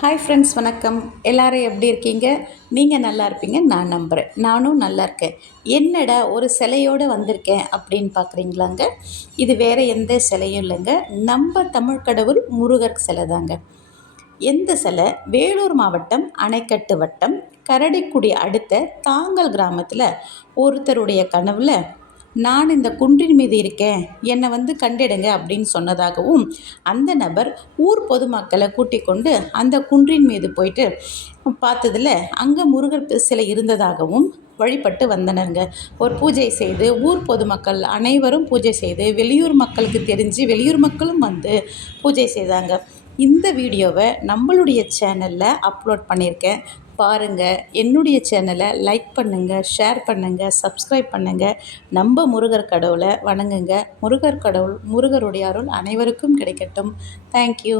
Hi friends வணக்கம். எல்லாரும் எப்படி இருக்கீங்க? நீங்கள் நல்லா இருப்பீங்க நான் நம்புகிறேன் நானும் நல்லா இருக்கேன். என்னடா ஒரு சிலையோடு வந்திருக்கேன் அப்படின்னு பார்க்குறீங்களாங்க? இது வேறு எந்த சிலையும் இல்லைங்க. நம்ம தமிழ் கடவுள் முருகர் சிலை தாங்க. எந்த சிலை? வேலூர் மாவட்டம் அணைக்கட்டு வட்டம். கரடிக்குடி அடுத்த தாங்கல் கிராமத்தில் ஒருத்தருடைய கனவில் நான் இந்த குன்றின் மீது இருக்கேன். என்னை வந்து கண்டிடுங்க அப்படின்னு சொன்னதாகவும் அந்த நபர் ஊர் பொதுமக்களை கூட்டிக் கொண்டு அந்த குன்றின் மீது போயிட்டு பார்த்ததில் அங்கே முருகர் சிலை இருந்ததாகவும் வழிபட்டு வந்தனருங்க ஒரு பூஜை செய்து ஊர் பொதுமக்கள் அனைவரும் பூஜை செய்து வெளியூர் மக்களுக்கு தெரிஞ்சு வெளியூர் மக்களும் வந்து பூஜை செய்தாங்க. இந்த வீடியோவை நம்மளுடைய சேனலில் அப்லோட் பண்ணியிருக்கேன். பாருங்கள் என்னுடைய சேனலை லைக் பண்ணுங்கள் ஷேர் பண்ணுங்கள் சப்ஸ்கிரைப் பண்ணுங்கள் நம்ம முருகர் கடவுளை வணங்குங்க. முருகர் கடவுள் முருகருடைய அருள் அனைவருக்கும் கிடைக்கட்டும். தேங்க்யூ